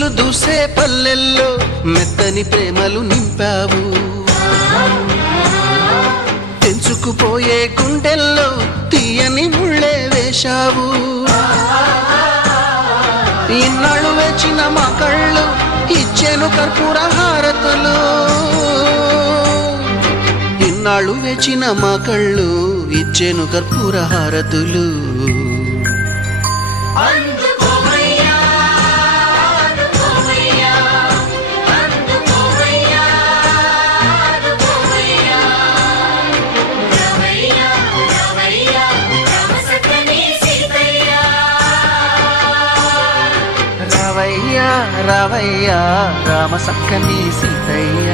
వెలుగులు దూసే పల్లెల్లో మెత్తని ప్రేమలు నింపావు. తెంచుకుపోయే గుండెల్లో తీయని ముళ్ళే వేశావు. ఇన్నాళ్ళు వేచిన మా కళ్ళు ఇచ్చేను కర్పూర హారతులు. ఇన్నాళ్ళు వేచిన మా కళ్ళు ఇచ్చేను కర్పూర హారతులు. రావయ్యా రావయ్యా రామ సక్కని సీతయ్య.